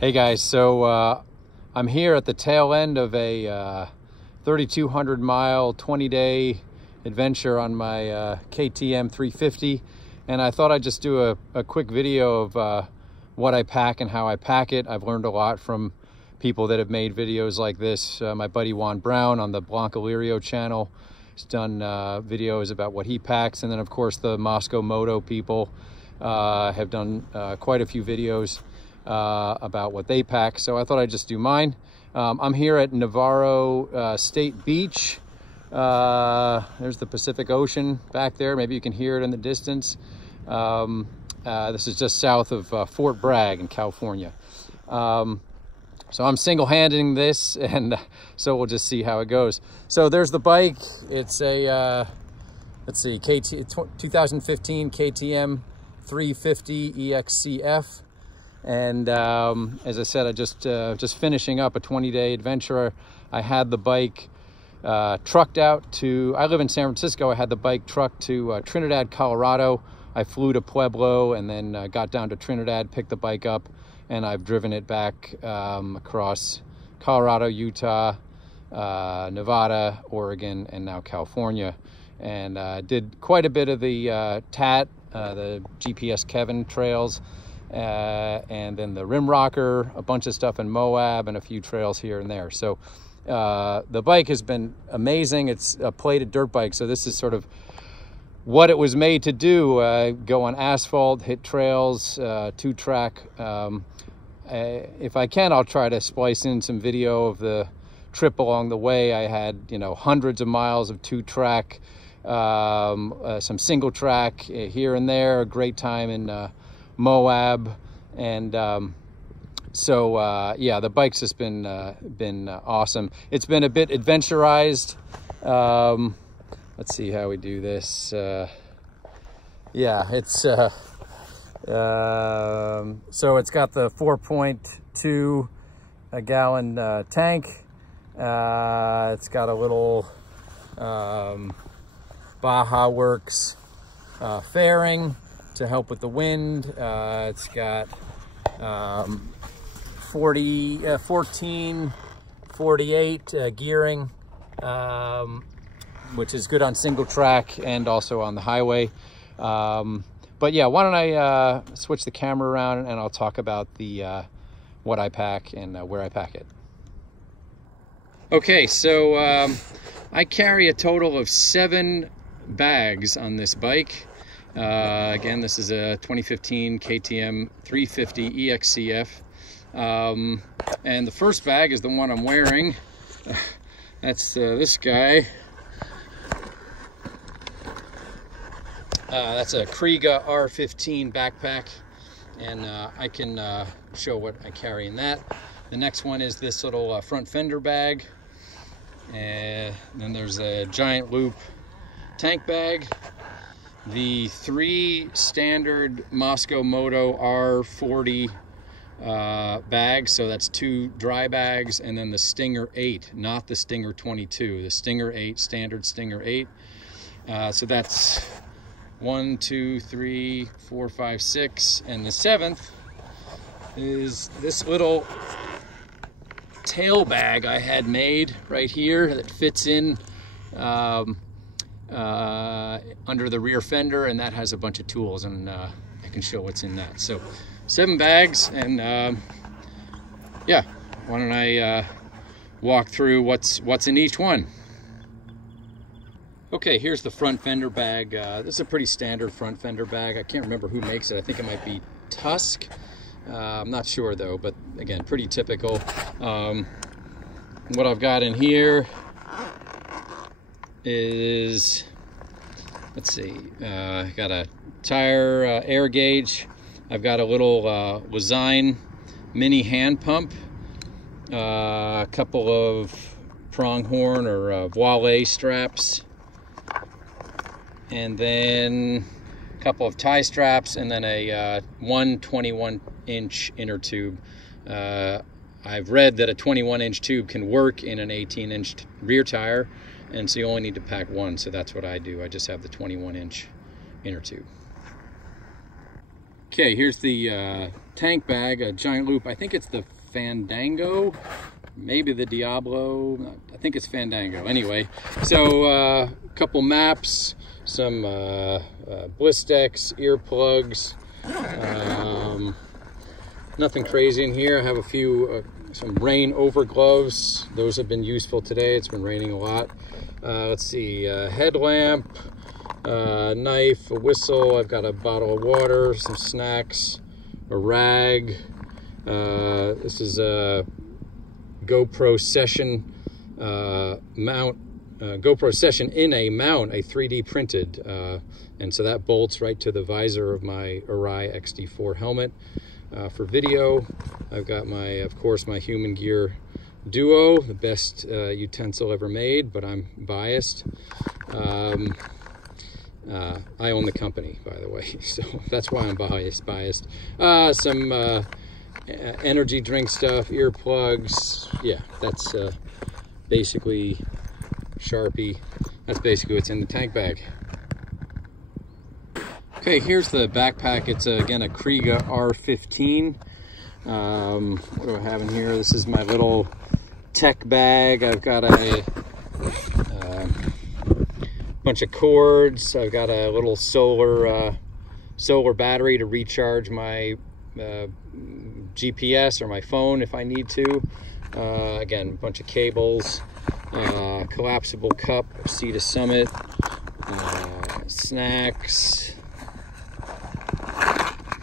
Hey guys, so I'm here at the tail end of a 3,200 mile, 20-day adventure on my KTM 350, and I thought I'd just do a quick video of what I pack and how I pack it. I've learned a lot from people that have made videos like this. My buddy Juan Brown on the Blanca Lirio channel has done videos about what he packs, and then of course the Mosko Moto people have done quite a few videos about what they pack. So I thought I'd just do mine. I'm here at Navarro State Beach. There's the Pacific Ocean back there. Maybe you can hear it in the distance. This is just south of Fort Bragg in California. So I'm single-handing this, and so we'll just see how it goes. So there's the bike. It's a, let's see, 2015 KTM 350 EXC-F. And as I said, I just finishing up a 20-day adventure. I had the bike trucked out to, I live in San Francisco. I had the bike trucked to Trinidad, Colorado. I flew to Pueblo and then got down to Trinidad, picked the bike up, and I've driven it back across Colorado, Utah, Nevada, Oregon, and now California. And did quite a bit of the TAT, the GPS Kevin trails, and then the rim rocker, a bunch of stuff in Moab, and a few trails here and there. So the bike has been amazing. It's a plated dirt bike, so this is sort of what it was made to do. Go on asphalt, hit trails, two-track. If I can, I'll try to splice in some video of the trip along the way. I had, you know, hundreds of miles of two-track, some single-track here and there. A great time in Moab, and yeah, the bike's just been awesome. It's been a bit adventurized. Let's see how we do this. Yeah, it's so it's got the 4.2 gallon tank. It's got a little Baja Works fairing to help with the wind. It's got 1448 gearing, which is good on single track and also on the highway. But yeah, why don't I switch the camera around and I'll talk about the what I pack and where I pack it. Okay, so I carry a total of 7 bags on this bike. Again, this is a 2015 KTM 350 EXC-F. And the first bag is the one I'm wearing. That's this guy. That's a Kriega R15 backpack, and I can show what I carry in that. The next one is this little front fender bag, and then there's a giant loop tank bag. The 3 standard Mosko Moto R40 bags, so that's 2 dry bags, and then the Stinger 8, not the Stinger 22, the Stinger 8, standard Stinger 8. So that's 1, 2, 3, 4, 5, 6, and the 7th is this little tail bag I had made right here that fits in under the rear fender, and that has a bunch of tools, and I can show what's in that. So 7 bags, and yeah, why don't I walk through what's in each one. Okay, here's the front fender bag. This is a pretty standard front fender bag. I can't remember who makes it. I think it might be Tusk. I'm not sure though, but again, pretty typical. What I've got in here is, let's see, I got a tire air gauge. I've got a little Lezyne mini hand pump, a couple of pronghorn or voile straps, and then a couple of tie straps, and then a 121-inch inner tube. I've read that a 21-inch tube can work in an 18-inch rear tire, and so you only need to pack 1, so that's what I do. I just have the 21-inch inner tube. Okay, here's the tank bag, a giant loop. I think it's the Fandango, maybe the Diablo. I think it's Fandango. Anyway, so a couple maps, some Blistex earplugs. Nothing crazy in here. I have a few some rain over gloves. Those have been useful today. It's been raining a lot. Let's see, headlamp, knife, a whistle. I've got a bottle of water, some snacks, a rag. This is a GoPro Session mount. GoPro Session in a mount, a 3D printed, and so that bolts right to the visor of my Arai XD4 helmet. For video, I've got of course, my Human Gear Duo, the best utensil ever made, but I'm biased. I own the company, by the way, so that's why I'm biased. Some energy drink stuff, earplugs. Yeah, that's basically Sharpie. That's basically what's in the tank bag. Okay, here's the backpack. It's again a Kriega R15. What do I have in here? This is my little tech bag. I've got a bunch of cords. I've got a little solar battery to recharge my GPS or my phone if I need to. Again, a bunch of cables, collapsible cup, Sea to Summit, snacks,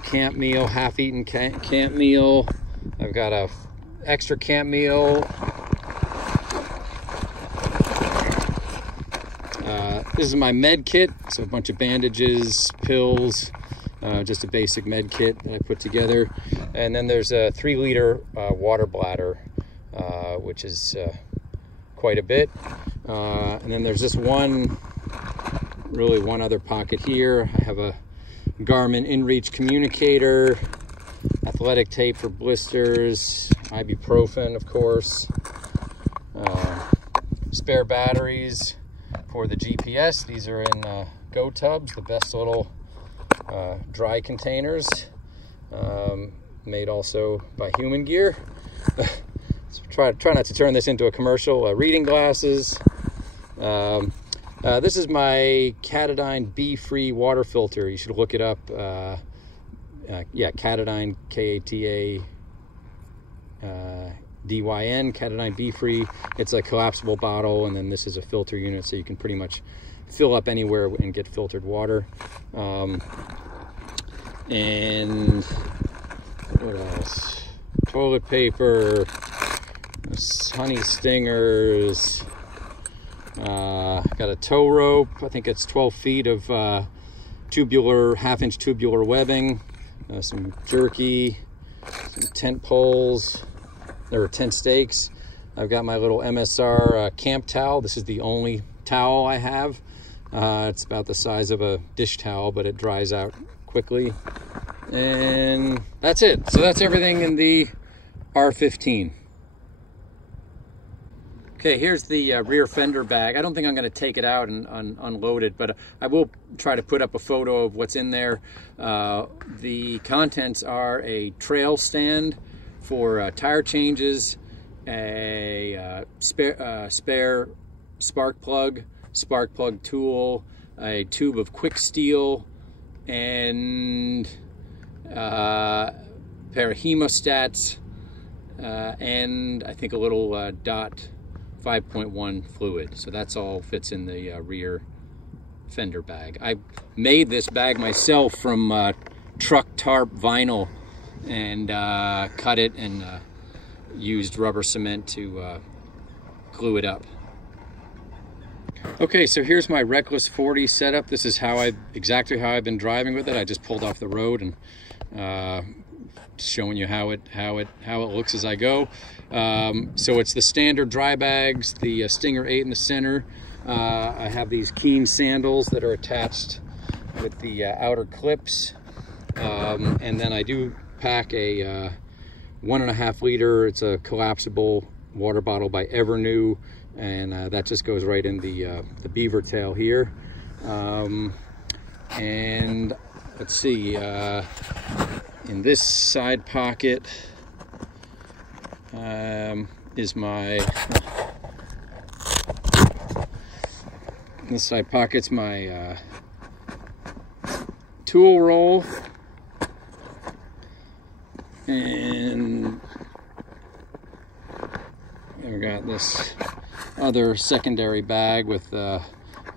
camp meal, half-eaten camp meal. I've got a extra camp meal. This is my med kit, so a bunch of bandages, pills, just a basic med kit that I put together. And then there's a 3-liter water bladder, which is quite a bit. And then there's this one other pocket here. I have a Garmin InReach communicator, athletic tape for blisters, ibuprofen, of course, spare batteries for the GPS. These are in Go Tubs, the best little dry containers, made also by Human Gear. So try not to turn this into a commercial. Reading glasses. This is my Katadyn Be-Free water filter. You should look it up. Yeah, Katadyn, K-A-T-A-D-Y-N, Katadyn Be-Free. It's a collapsible bottle, and then this is a filter unit, so you can pretty much fill up anywhere and get filtered water. And what else? Toilet paper, honey stingers. Got a tow rope. I think it's 12 feet of half-inch tubular webbing, some jerky, some tent poles, or tent stakes. I've got my little MSR camp towel. This is the only towel I have. It's about the size of a dish towel, but it dries out quickly. And that's it. So that's everything in the R15. Okay, here's the rear fender bag. I don't think I'm going to take it out and unload it, but I will try to put up a photo of what's in there. The contents are a trail stand for tire changes, a spare spark plug tool, a tube of quick steel, and a pair of hemostats, and I think a little DOT 5.1 fluid. So that's all fits in the rear fender bag. I made this bag myself from truck tarp vinyl and cut it and used rubber cement to glue it up. Okay, so here's my Reckless 40 setup. This is exactly how I've been driving with it. I just pulled off the road and showing you how it looks as I go. So it's the standard dry bags, the Stinger 8 in the center. I have these Keen sandals that are attached with the outer clips, and then I do pack a 1.5 liter. It's a collapsible water bottle by Evernew, and that just goes right in the beaver tail here. And let's see. In this side pocket is my tool roll, and I've got this other secondary bag with a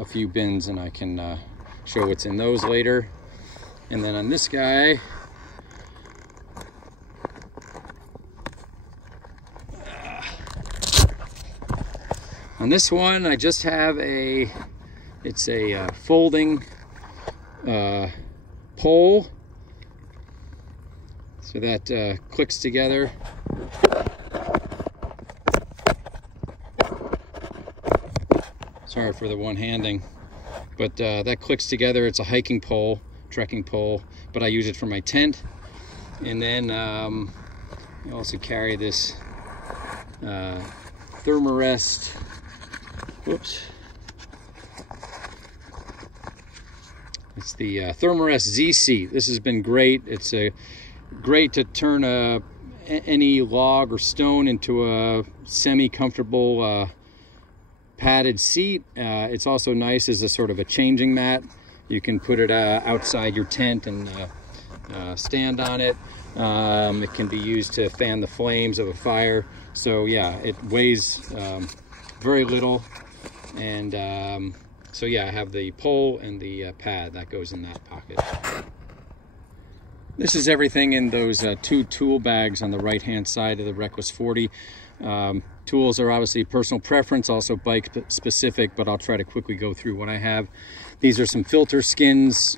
few bins, and I can show what's in those later. And then on this guy, on this one, I just have it's a folding pole, so that clicks together. Sorry for the one-handing, but that clicks together. It's a hiking pole, trekking pole, but I use it for my tent. And then I also carry this Thermarest. Whoops. It's the Thermarest Z seat. This has been great. It's great to turn any log or stone into a semi-comfortable padded seat. It's also nice as a sort of a changing mat. You can put it outside your tent and stand on it. It can be used to fan the flames of a fire. So yeah, it weighs very little. And so yeah, I have the pole and the pad that goes in that pocket. This is everything in those two tool bags on the right hand side of the Reckless 40. Tools are obviously personal preference, also bike specific, but I'll try to quickly go through what I have. These are some filter skins,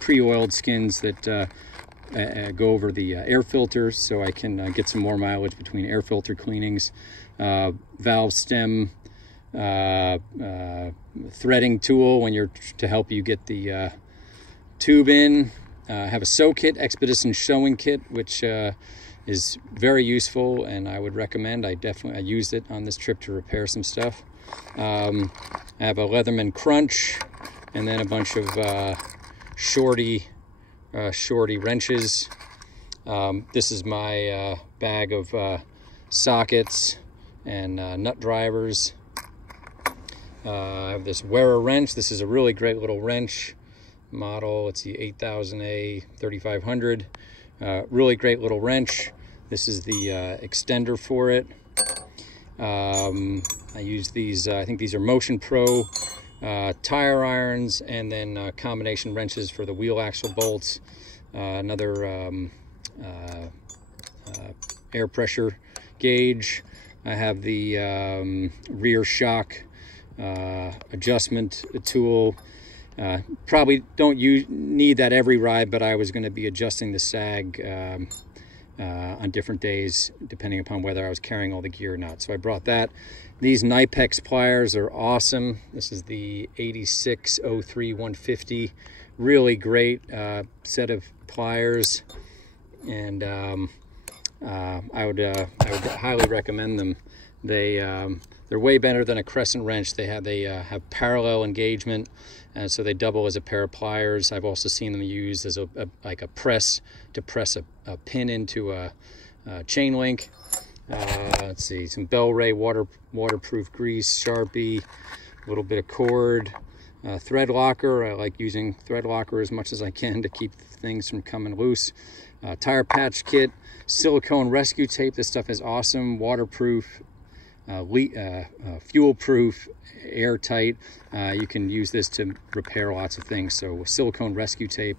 pre-oiled skins that go over the air filter, so I can get some more mileage between air filter cleanings. Valve stem threading tool when you're to help you get the tube in. I have a sew kit, Expedition sewing kit, which is very useful, and I would recommend. I used it on this trip to repair some stuff. I have a Leatherman Crunch, and then a bunch of shorty wrenches. This is my bag of sockets and nut drivers. I have this Wera wrench. This is a really great little wrench model. It's the 8000A 3500. Really great little wrench. This is the extender for it. I use these, I think these are Motion Pro tire irons, and then combination wrenches for the wheel axle bolts. Another air pressure gauge. I have the rear shock adjustment tool. Probably don't need that every ride, but I was going to be adjusting the sag on different days depending upon whether I was carrying all the gear or not. So I brought that. These Knipex pliers are awesome. This is the 8603 150. Really great set of pliers, and I would highly recommend them. They're way better than a crescent wrench. They have parallel engagement, and so they double as a pair of pliers. I've also seen them used as like a press to press a pin into a chain link. Let's see, some Bel-Ray waterproof grease, Sharpie, a little bit of cord, thread locker. I like using thread locker as much as I can to keep things from coming loose. Tire patch kit, silicone rescue tape. This stuff is awesome, waterproof, fuel proof, airtight. You can use this to repair lots of things. So silicone rescue tape.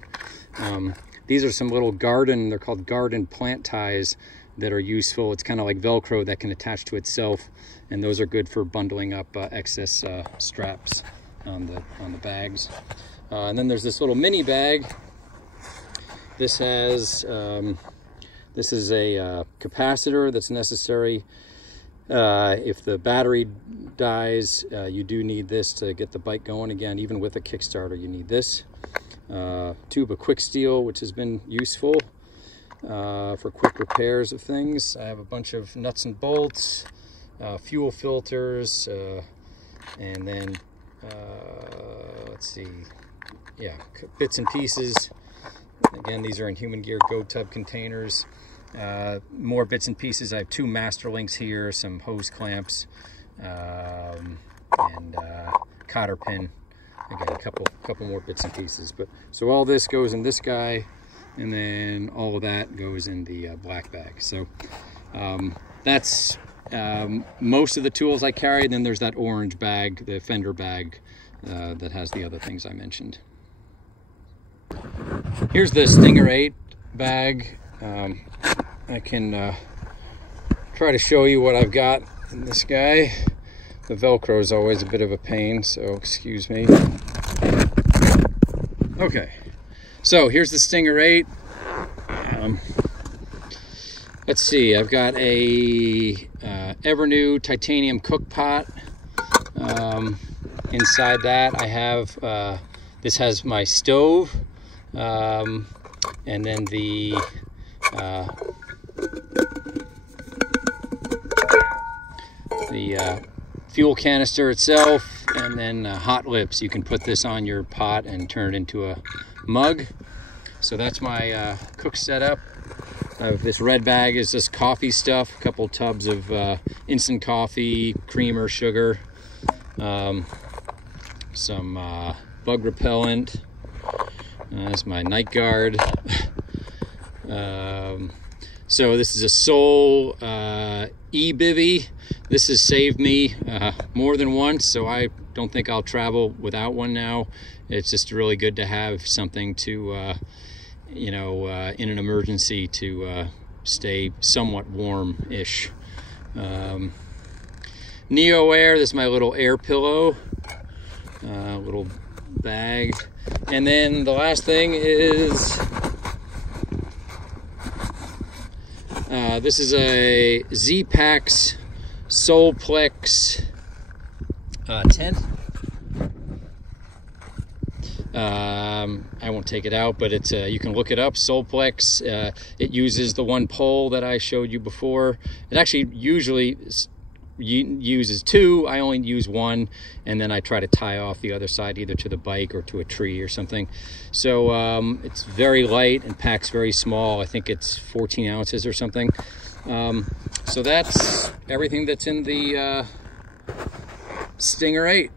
These are some little they're called garden plant ties that are useful. It's kind of like Velcro that can attach to itself, and those are good for bundling up excess straps on the bags. And then there's this little mini bag. This has this is a capacitor that's necessary. If the battery dies, you do need this to get the bike going again. Even with a Kickstarter, you need this. Tube of quick steel, which has been useful for quick repairs of things. I have a bunch of nuts and bolts, fuel filters, and then let's see, yeah, bits and pieces. Again, these are in Human Gear Go Tub containers. More bits and pieces. I have 2 master links here, some hose clamps, and cotter pin. Again, a couple more bits and pieces. But so all this goes in this guy, and then all of that goes in the black bag. So that's most of the tools I carry. Then there's that orange bag, the fender bag, that has the other things I mentioned. Here's the Stinger 8 bag. I can try to show you what I've got in this guy. The Velcro is always a bit of a pain, so excuse me. Okay, so here's the Stinger 8. Let's see, I've got a Evernew titanium cook pot. Inside that I have, this has my stove, and then the fuel canister itself, and then hot lips. You can put this on your pot and turn it into a mug. So that's my cook setup. This red bag is just coffee stuff, a couple tubs of instant coffee, creamer, sugar, some bug repellent. That's my night guard. So this is a Sol e-bivy. This has saved me more than once, so I don't think I'll travel without one now. It's just really good to have something to, you know, in an emergency to stay somewhat warm-ish. Neo Air, this is my little air pillow, little bag. And then the last thing is, this is a Z-Pax Solplex tent. I won't take it out, but it's you can look it up. Solplex. It uses the one pole that I showed you before. It actually usually uses 2. I only use 1, and then I try to tie off the other side either to the bike or to a tree or something. So it's very light and packs very small. I think it's 14 ounces or something. So that's everything that's in the Stinger 8.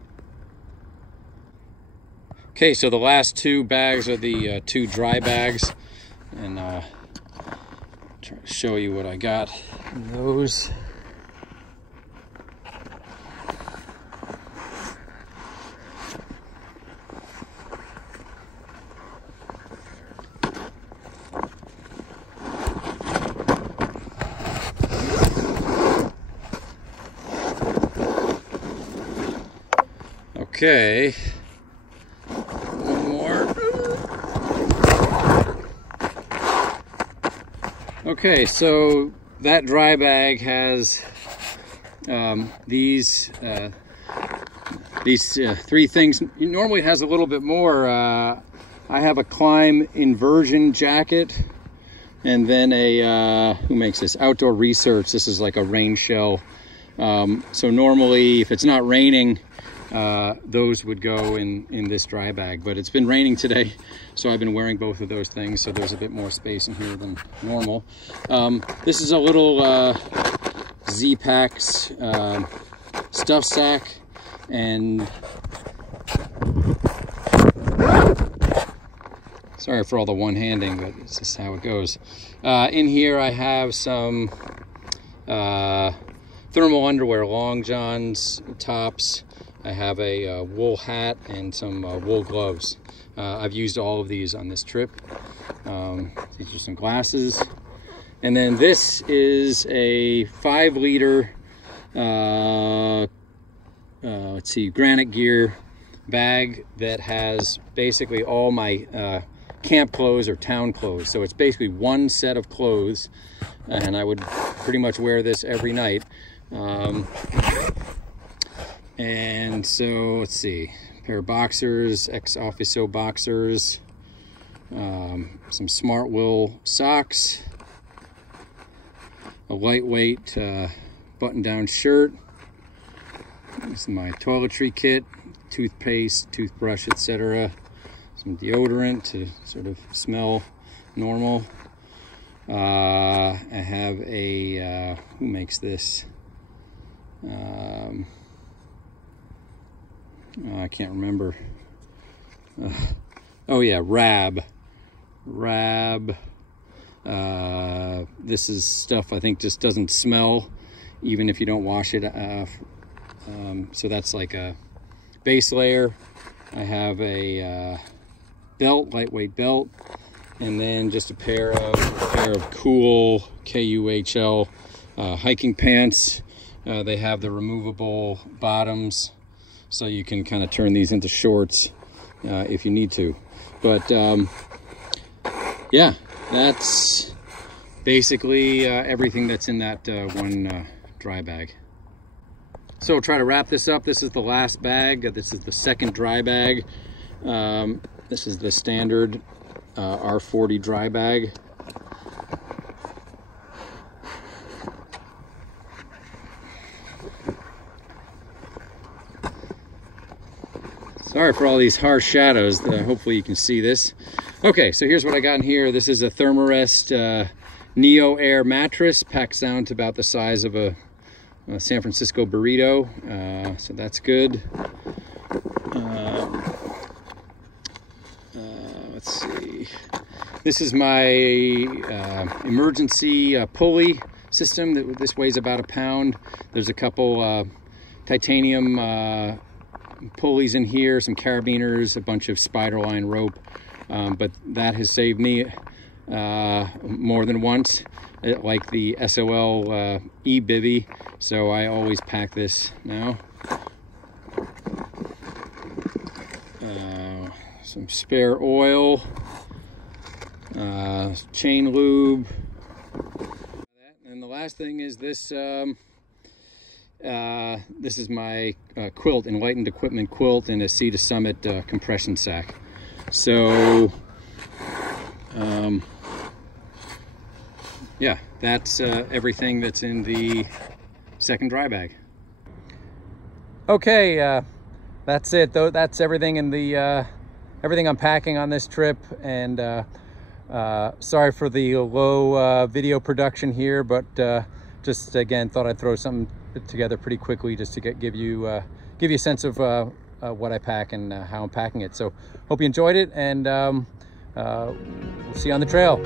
Okay, so the last 2 bags are the 2 dry bags, and try to show you what I got in those. Okay, one more. Okay, so that dry bag has these 3 things. Normally it has a little bit more. I have a Climb inversion jacket, and then a who makes this? Outdoor Research. This is like a rain shell. So normally, if it's not raining, those would go in this dry bag, but it's been raining today, so I've been wearing both of those things, so there's a bit more space in here than normal. This is a little Z-Pax stuff sack, and sorry for all the one-handing, but it's just how it goes. In here I have some thermal underwear, long johns, tops. I have a wool hat and some wool gloves. I've used all of these on this trip. These are some glasses. And then this is a 5-liter, let's see, Granite Gear bag that has basically all my camp clothes or town clothes. So it's basically one set of clothes, and I would pretty much wear this every night. And so let's see, a pair of boxers, ex-officio boxers, some Smart Wool socks, a lightweight button-down shirt. This is my toiletry kit, toothpaste, toothbrush, etc. Some deodorant to sort of smell normal. I have a, who makes this? I can't remember. Oh yeah, Rab. This is stuff I think just doesn't smell even if you don't wash it. So that's like a base layer. I have a belt, lightweight belt, and then just a pair of cool KUHL hiking pants. They have the removable bottoms, so you can kind of turn these into shorts if you need to. But yeah, that's basically everything that's in that one dry bag. So we'll try to wrap this up. This is the last bag. This is the second dry bag. This is the standard R40 dry bag. Sorry for all these harsh shadows. Hopefully you can see this. Okay, so here's what I got in here. This is a Thermarest Neo Air mattress. Packs down to about the size of a San Francisco burrito. So that's good. Let's see. This is my emergency pulley system. This weighs about a pound. There's a couple titanium pulleys in here, some carabiners, a bunch of spider line rope, but that has saved me more than once, like the SOL e-bivvy, so I always pack this now. Some spare oil, chain lube, and the last thing is this. This is my quilt, Enlightened Equipment quilt, and a Sea to Summit compression sack. So, yeah, that's everything that's in the second dry bag. Okay, that's it. Though that's everything in the everything I'm packing on this trip. And sorry for the low video production here, but just again thought I'd throw something together pretty quickly just to give you a sense of what I pack and how I'm packing it. So hope you enjoyed it, and we'll see you on the trail.